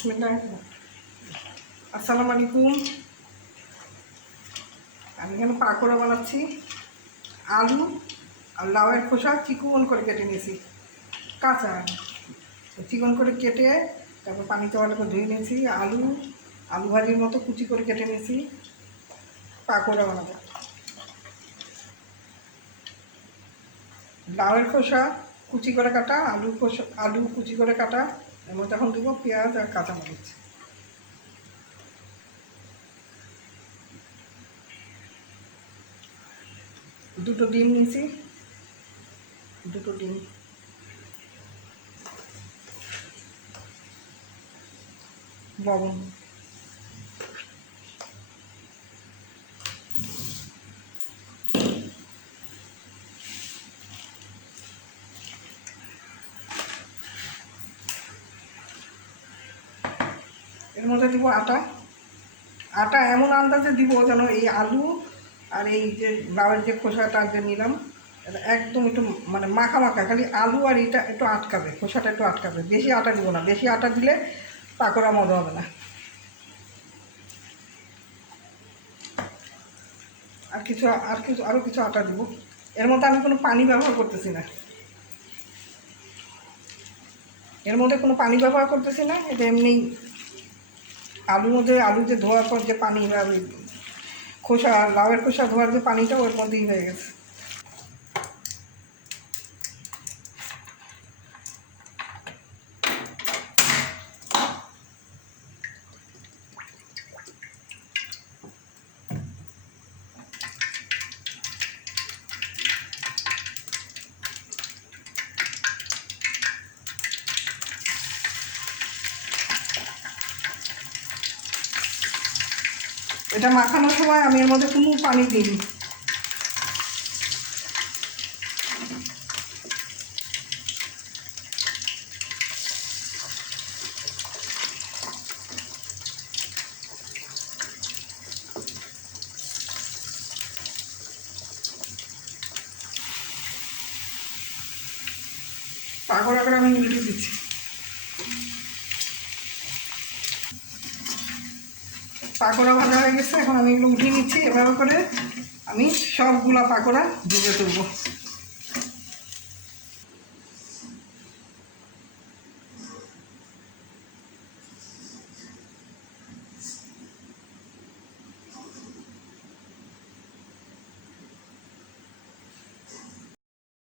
বিসমিল্লাহ। আসসালামু আলাইকুম। আমি এখানে পাকোড়া বানাচ্ছি। আলু আর লাউয়ের খোসা চিকন করে কেটে নিয়েছি, কাঁচা চিকন করে কেটে তারপর পানিতে ভালো করে ধুয়ে নিয়েছি। আলু ভাজির মতো কুচি করে কেটে নিয়েছি, পাকোড়া বানাবো। লাউয়ের খোসা কুচি করে কাটা, আলু কুচি করে কাটা, এর মধ্যে এখন দেবো পেঁয়াজ আর কাঁচামরিচ। দুটো ডিম নিয়েছি, দুটো ডিম, লবণ, এর মধ্যে দিব আটা এমন আন্দাজে দিব যেন এই আলু আর এই যে লাউয়ের যে খোসাটা যে নিলাম এটা একদম একটু মানে মাখা মাখা, খালি আলু আর এটা একটু আটকাবে, খোসাটা একটু আটকাবে। বেশি আটা দিব না, বেশি আটা দিলে পাকোড়া মজা হবে না। আরও কিছু আটা দিব। এর মধ্যে আমি কোনো পানি ব্যবহার করতেছি না, এটা এমনি আলুর মধ্যে আলু যে ধোয়ার পর যে পানি, খোসা লাউয়ের খোসা ধোয়ার যে পানিটা ওর মধ্যেই হয়ে গেছে। এটা মাখানোর সময় আমি এর মধ্যে কোনো পানি দিইনি। পাকোড়া করে আমি উল্টে দিচ্ছি। পাকোড়া ভাজা হয়ে গেছে, এখন আমি এগুলো উঠিয়ে নিচ্ছি। এভাবে করে আমি সবগুলা পাকোড়া ভেজে তুলবো।